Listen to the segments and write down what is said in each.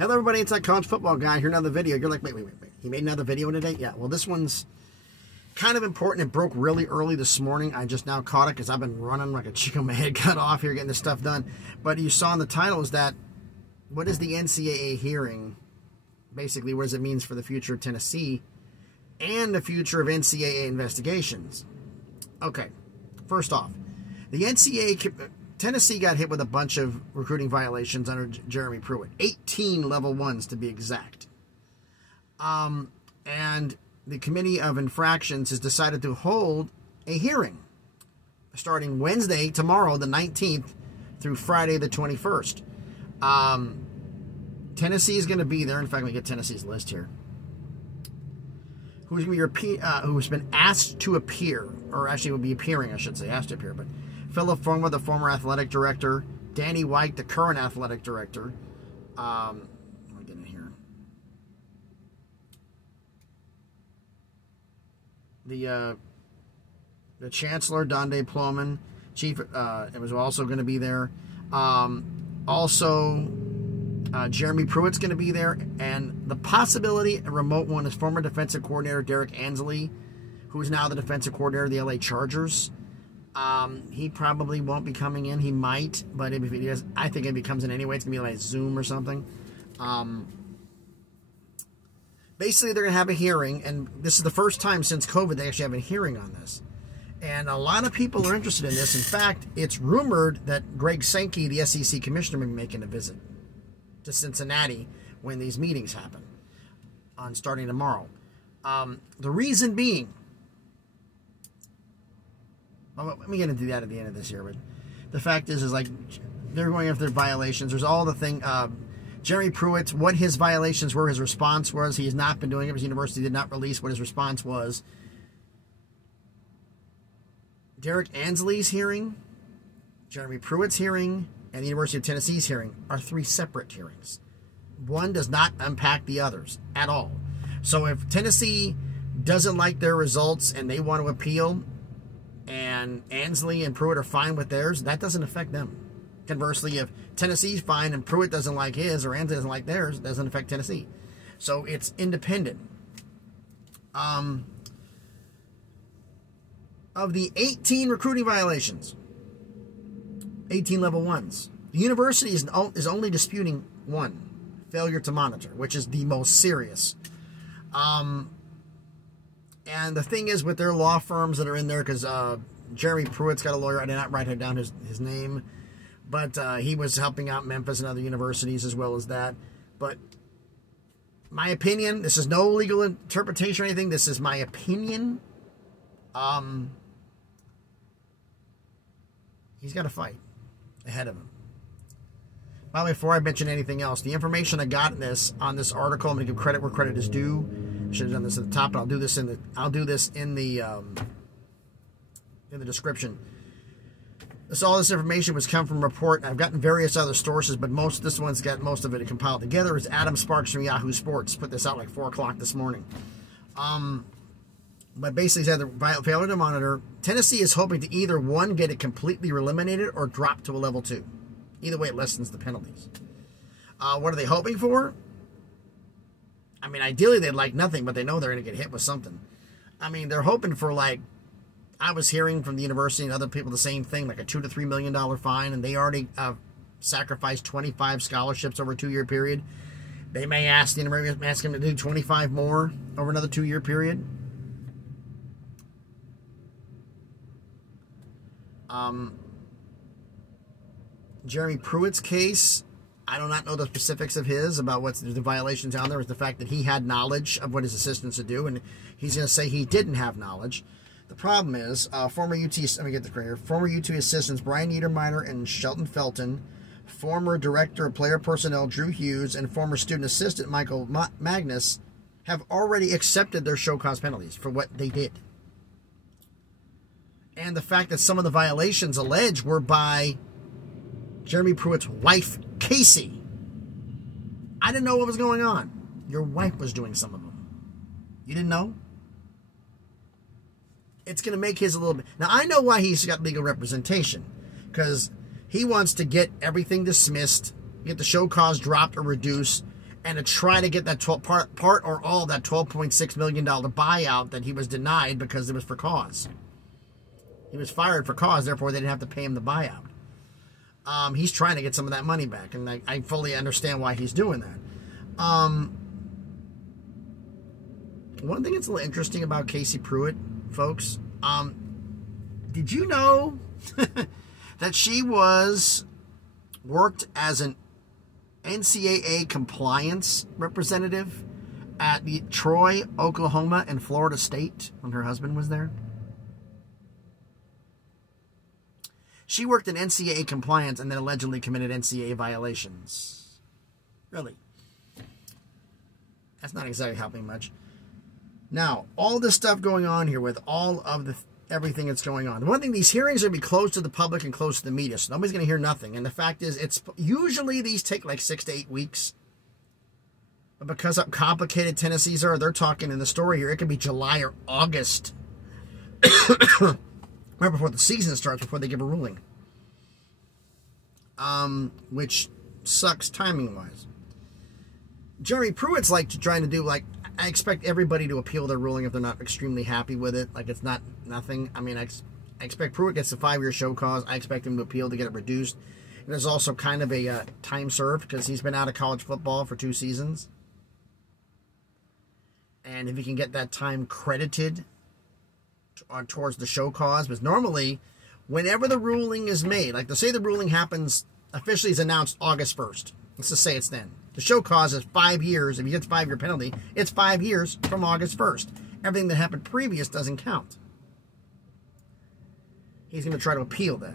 Hello everybody, it's that college football guy. Here another video. You're like, wait. He made another video today? Yeah, well this one's kind of important. It broke really early this morning. I just now caught it because I've been running like a chicken with my head cut off here getting this stuff done. But you saw in the title is that, what is the NCAA hearing? Basically, what does it mean for the future of Tennessee and the future of NCAA investigations? Okay, first off, the Tennessee got hit with a bunch of recruiting violations under Jeremy Pruitt. 18 level 1s to be exact. And the Committee on Infractions has decided to hold a hearing starting Wednesday, tomorrow, the 19th, through Friday, the 21st. Tennessee is going to be there. In fact, let me get Tennessee's list here. Who's been asked to appear, or actually will be appearing, I should say, asked to appear, but Philip Forma, the former athletic director, Danny White, the current athletic director. Let me get in here. The Chancellor, Donde Plowman, Chief, it was also going to be there. Jeremy Pruitt's going to be there, and the possibility, a remote one, is former defensive coordinator Derrick Ansley, who is now the defensive coordinator of the LA Chargers. He probably won't be coming in. He might, but if he does, I think if he comes in anyway, it's going to be like Zoom or something. Basically, they're going to have a hearing, and this is the first time since COVID they actually have a hearing on this. And a lot of people are interested in this. In fact, it's rumored that Greg Sankey, the SEC commissioner, may be making a visit to Cincinnati when these meetings happen on starting tomorrow. The reason being, well, let me get into that at the end of this year, but the fact is like they're going after their violations. There's all the thing. Jeremy Pruitt, what his violations were, his response was. He has not been doing it. His university did not release what his response was. Derrick Ansley's hearing, Jeremy Pruitt's hearing, and the University of Tennessee's hearing are three separate hearings. One does not impact the others at all. So if Tennessee doesn't like their results and they want to appeal, and Ansley and Pruitt are fine with theirs, that doesn't affect them. Conversely, if Tennessee's fine and Pruitt doesn't like his, or Ansley doesn't like theirs, it doesn't affect Tennessee. So it's independent. Of the 18 recruiting violations, 18 level 1s, the university is only disputing one, failure to monitor, which is the most serious. And the thing is with their law firms that are in there, because Jeremy Pruitt's got a lawyer, I did not write down his name, but he was helping out Memphis and other universities as well as that. But my opinion, this is no legal interpretation or anything, this is my opinion. He's got a fight ahead of him. By the way, before I mention anything else, the information I got on this article, I'm going to give credit where credit is due. I should have done this at the top, but I'll do this in the description. All this information was come from a report. I've gotten various other sources, but this one's got most of it compiled together. It's Adam Sparks from Yahoo Sports. Put this out like 4 o'clock this morning. But basically said the failure to monitor. Tennessee is hoping to either, one, get it completely eliminated or drop to a level 2. Either way, it lessens the penalties. What are they hoping for? I mean, ideally, they'd like nothing, but they know they're going to get hit with something. I mean, they're hoping for, like, I was hearing from the university and other people the same thing, like a $2 to $3 million fine, and they already sacrificed 25 scholarships over a 2-year period. They may ask the university, ask them to do 25 more over another 2-year period. Jeremy Pruitt's case, I do not know the specifics of his, about what's the violations on there, is the fact that he had knowledge of what his assistants would do, and he's going to say he didn't have knowledge. The problem is, former UT assistants Brian Niedermeyer and Shelton Felton, former director of player personnel Drew Hughes, and former student assistant Michael Magnus have already accepted their show cause penalties for what they did. And the fact that some of the violations alleged were by Jeremy Pruitt's wife, Casey. I didn't know what was going on. Your wife was doing some of them. You didn't know? It's going to make his a little bit... Now, I know why he's got legal representation. Because he wants to get everything dismissed, get the show cause dropped or reduced, and to try to get that part or all of that $12.6 million buyout that he was denied because it was for cause. He was fired for cause, therefore they didn't have to pay him the buyout. He's trying to get some of that money back, and I fully understand why he's doing that. One thing that's a little interesting about Casey Pruitt, folks, did you know that she worked as an NCAA compliance representative at Troy, Oklahoma, and Florida State when her husband was there? She worked in NCAA compliance and then allegedly committed NCAA violations. Really? That's not exactly helping much. Now, all this stuff going on here with all of everything that's going on. The one thing, these hearings are going to be closed to the public and closed to the media, so nobody's going to hear nothing. And the fact is, it's usually these take like 6 to 8 weeks. But because how complicated Tennessee's are, they're talking in the story here, it could be July or August. Right before the season starts, before they give a ruling. Which sucks timing-wise. Jeremy Pruitt's trying to do, I expect everybody to appeal their ruling if they're not extremely happy with it. It's not nothing. I mean, I expect Pruitt gets a 5-year show cause. I expect him to appeal to get it reduced. And there's also kind of a time served because he's been out of college football for 2 seasons. And if he can get that time credited towards the show cause, because normally, whenever the ruling is made, to say the ruling happens, officially is announced August 1st. Let's just say it's then. The show cause is 5 years. If he gets a 5-year penalty, it's 5 years from August 1st. Everything that happened previous doesn't count. He's going to try to appeal that.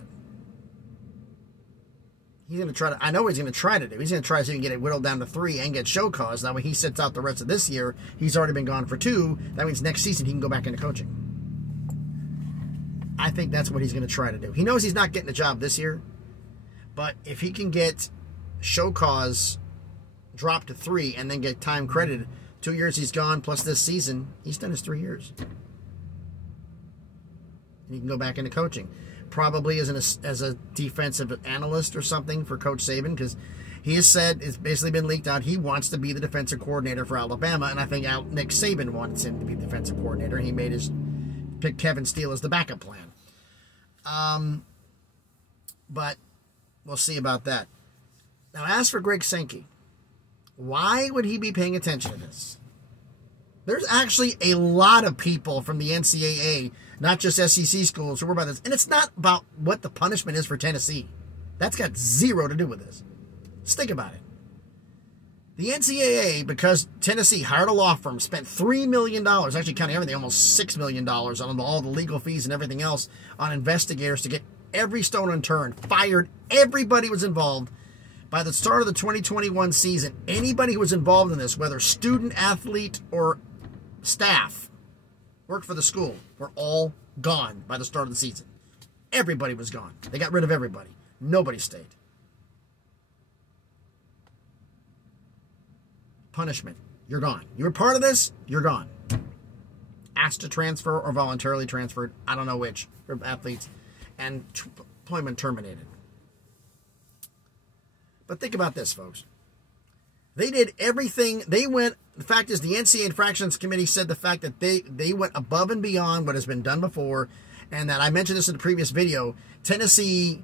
He's going to try to, I know what he's going to try to do. He's going to try so he can get it whittled down to 3 and get show cause. That way he sits out the rest of this year. He's already been gone for 2. That means next season he can go back into coaching. I think that's what he's going to try to do. He knows he's not getting a job this year, but if he can get show cause dropped to 3 and then get time credited, 2 years he's gone plus this season, he's done his 3 years. And he can go back into coaching. Probably as a defensive analyst or something for Coach Saban, because he has said, it's basically been leaked out, he wants to be the defensive coordinator for Alabama, and I think Nick Saban wants him to be the defensive coordinator, and he picked Kevin Steele as the backup plan. But we'll see about that. Now, as for Greg Sankey, why would he be paying attention to this? There's actually a lot of people from the NCAA, not just SEC schools, who worry about this. And it's not about what the punishment is for Tennessee. That's got zero to do with this. Just think about it. The NCAA, because Tennessee hired a law firm, spent $3 million, actually counting everything, almost $6 million on all the legal fees and everything else, on investigators to get every stone unturned, fired everybody who was involved. By the start of the 2021 season, anybody who was involved in this, whether student, athlete, or staff, worked for the school, were all gone by the start of the season. Everybody was gone. They got rid of everybody. Nobody stayed. Punishment. You're gone. You were part of this, you're gone. Asked to transfer or voluntarily transferred, I don't know which, for athletes, and employment terminated. But think about this, folks. They did everything. The fact is, the NCAA Infractions Committee said the fact that they went above and beyond what has been done before, and that I mentioned this in the previous video, Tennessee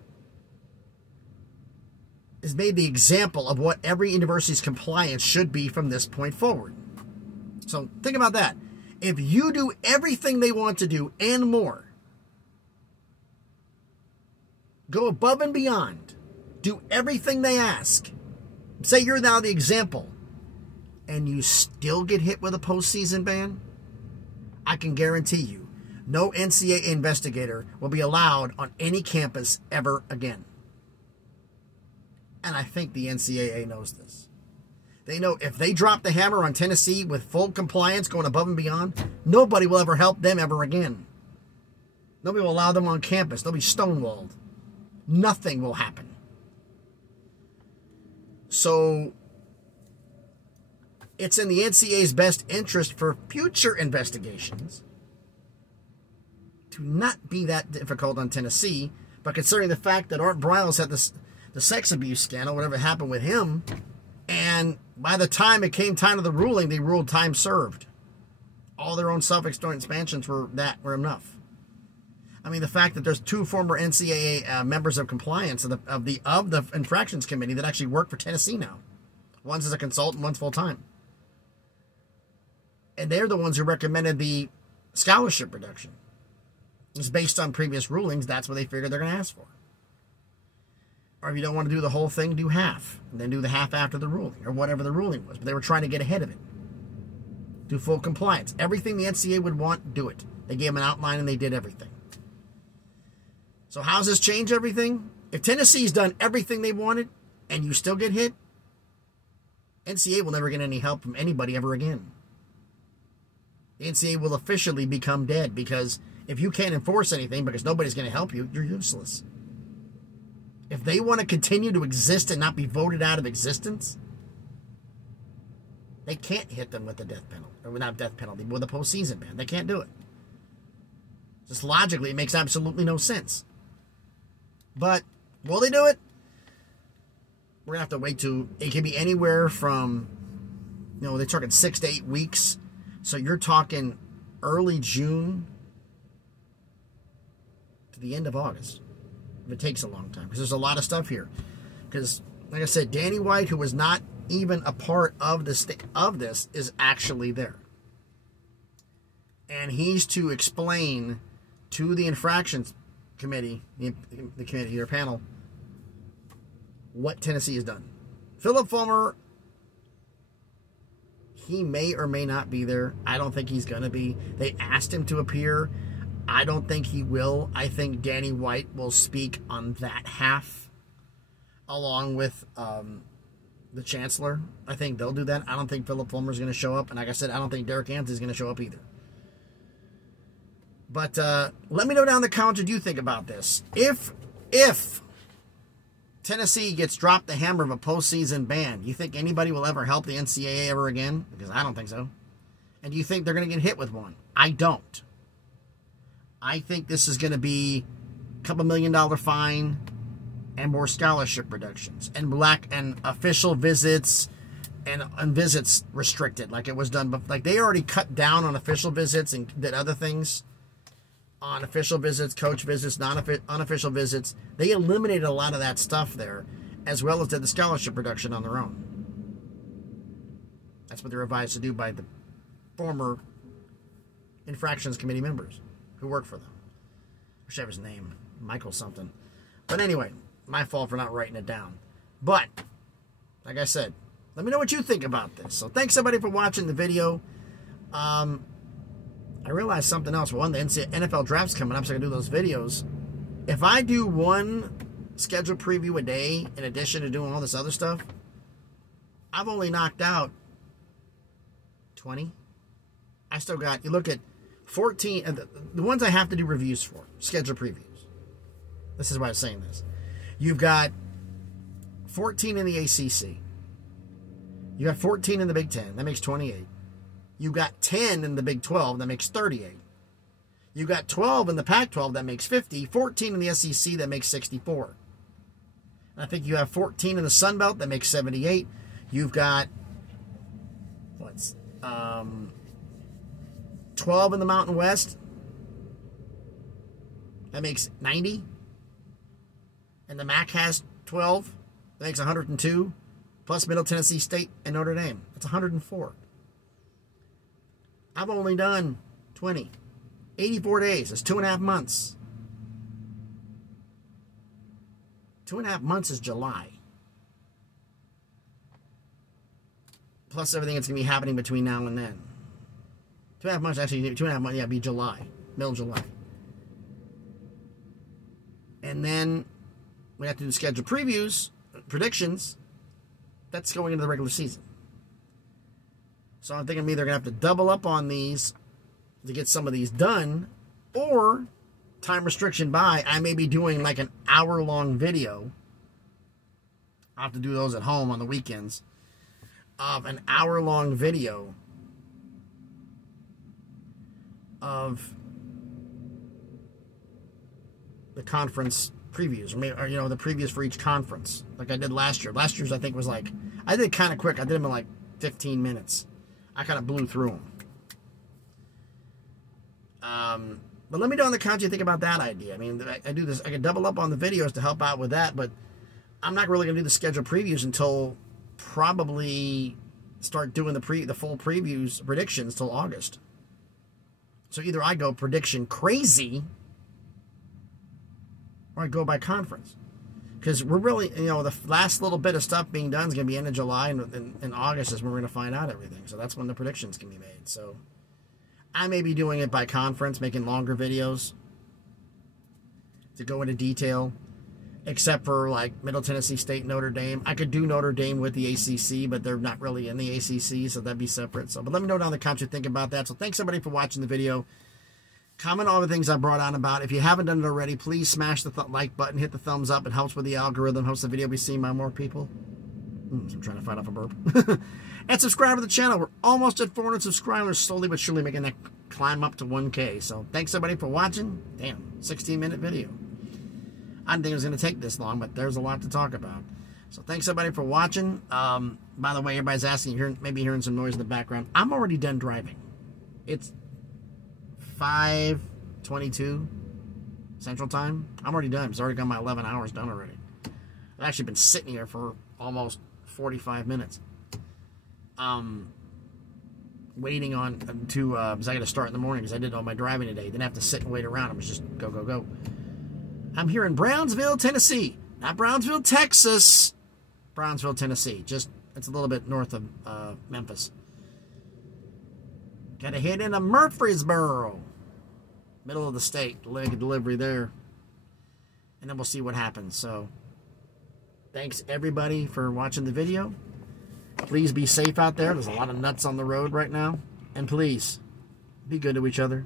has made the example of what every university's compliance should be from this point forward. So think about that. If you do everything they want to do and more, go above and beyond, do everything they ask, say you're now the example, and you still get hit with a postseason ban, I can guarantee you, no NCAA investigator will be allowed on any campus ever again. And I think the NCAA knows this. They know if they drop the hammer on Tennessee with full compliance, going above and beyond, nobody will ever help them ever again. Nobody will allow them on campus. They'll be stonewalled. Nothing will happen. So it's in the NCAA's best interest for future investigations to not be that difficult on Tennessee, but considering the fact that Art Briles had the sex abuse scandal, whatever happened with him, and And by the time it came time to the ruling, they ruled time served. All their own self-expansions were enough. I mean, the fact that there's 2 former NCAA members of compliance of the infractions committee that actually work for Tennessee now. One's as a consultant, one's full-time. And they're the ones who recommended the scholarship reduction. It's based on previous rulings. That's what they figured they're going to ask for. Or if you don't want to do the whole thing, do half. And then do the half after the ruling, or whatever the ruling was. But they were trying to get ahead of it. Do full compliance. Everything the NCAA would want, do it. They gave them an outline and they did everything. So how's this change everything? If Tennessee's done everything they wanted and you still get hit, NCAA will never get any help from anybody ever again. The NCAA will officially become dead, because if you can't enforce anything because nobody's going to help you, you're useless. If they want to continue to exist and not be voted out of existence, they can't hit them with the death penalty. Or not death penalty, but with a postseason ban. They can't do it. Just logically, it makes absolutely no sense. But will they do it? We're going to have to wait to... It can be anywhere from... they're talking 6 to 8 weeks. So you're talking early June to the end of August. If it takes a long time. Because there's a lot of stuff here. Because, like I said, Danny White, who was not even a part of this, is actually there. And he's to explain to the infractions committee, the committee, their panel, what Tennessee has done. Philip Fulmer, he may or may not be there. I don't think he's going to be. They asked him to appear. I don't think he will. I think Danny White will speak on that half, along with the chancellor. I think they'll do that. I don't think Philip Fulmer is going to show up. And like I said, I don't think Derrick Ansley is going to show up either. But let me know down in the comments what you think about this. If Tennessee gets dropped the hammer of a postseason ban, you think anybody will ever help the NCAA ever again? Because I don't think so. And do you think they're going to get hit with one? I don't. I think this is going to be a $2 million fine and more scholarship reductions and official visits and visits restricted like it was done. But like they already cut down on official visits and did other things on official visits, coach visits, unofficial visits. They eliminated a lot of that stuff there, as well as did the scholarship reduction on their own. That's what they're advised to do by the former infractions committee members who work for them. I wish I have his name, Michael something. But anyway, my fault for not writing it down. But, like I said, let me know what you think about this. So thanks everybody for watching the video. I realized something else. One, the NFL draft's coming up, so I can do those videos. If I do one scheduled preview a day, in addition to doing all this other stuff, I've only knocked out 20. I still got, you look at 14, the ones I have to do reviews for, scheduled previews. This is why I'm saying this. You've got 14 in the ACC. You got 14 in the Big Ten. That makes 28. You got 10 in the Big 12, that makes 38. You got 12 in the Pac-12, that makes 50. 14 in the SEC, that makes 64. And I think you have 14 in the Sun Belt, that makes 78. You've got 12 in the Mountain West, that makes 90. And the MAC has 12, that makes 102. Plus Middle Tennessee State and Notre Dame, that's 104. I've only done 20. 84 days. That's 2.5 months. 2.5 months is July. Plus everything that's going to be happening between now and then. 2.5 months, actually, 2.5 months, yeah, it'd be July. Middle of July. And then we have to do scheduled previews, predictions. That's going into the regular season. So I'm thinking I'm either going to have to double up on these to get some of these done, or time restriction by, I may be doing like an hour-long video. I'll have to do those at home on the weekends. Of an hour-long video of the conference previews, or you know, the previews for each conference, like I did last year. Last year's, I think, was like, I did it kind of quick. I did them in like 15 minutes. I kind of blew through them. But let me know in the comments what you think about that idea. I mean, I do this. I can double up on the videos to help out with that, but I'm not really going to do the schedule previews until probably start doing the full previews, predictions, till August. So either I go prediction crazy, or I go by conference. Because we're really, you know, the last little bit of stuff being done is going to be end of July, and in August is when we're going to find out everything. So that's when the predictions can be made. So I may be doing it by conference, making longer videos to go into detail, except for like Middle Tennessee State, Notre Dame. I could do Notre Dame with the ACC, but they're not really in the ACC, so that'd be separate. So, but let me know down in the comments what you think about that. So thanks everybody for watching the video. Comment on all the things I brought on about. If you haven't done it already, please smash the like button, hit the thumbs up. It helps with the algorithm, helps the video be seen by more people. I'm trying to fight off a burp. And subscribe to the channel. We're almost at 400 subscribers, slowly but surely making that climb up to 1K. So thanks everybody for watching. Damn, 16-minute video. I didn't think it was going to take this long, but there's a lot to talk about. So thanks everybody for watching. By the way, everybody's asking, maybe hearing some noise in the background. I'm already done driving. It's 5:22 Central Time. I'm already done. It's already got my 11 hours done already. I've actually been sitting here for almost 45 minutes. Waiting on because I got to start in the morning because I did all my driving today. Didn't have to sit and wait around. I was just go, go, go. I'm here in Brownsville, Tennessee. Not Brownsville, Texas. Brownsville, Tennessee. It's a little bit north of Memphis. Got to head into Murfreesboro. Middle of the state. Delivery there. And then we'll see what happens. So, thanks everybody for watching the video. Please be safe out there. There's a lot of nuts on the road right now. And please, be good to each other.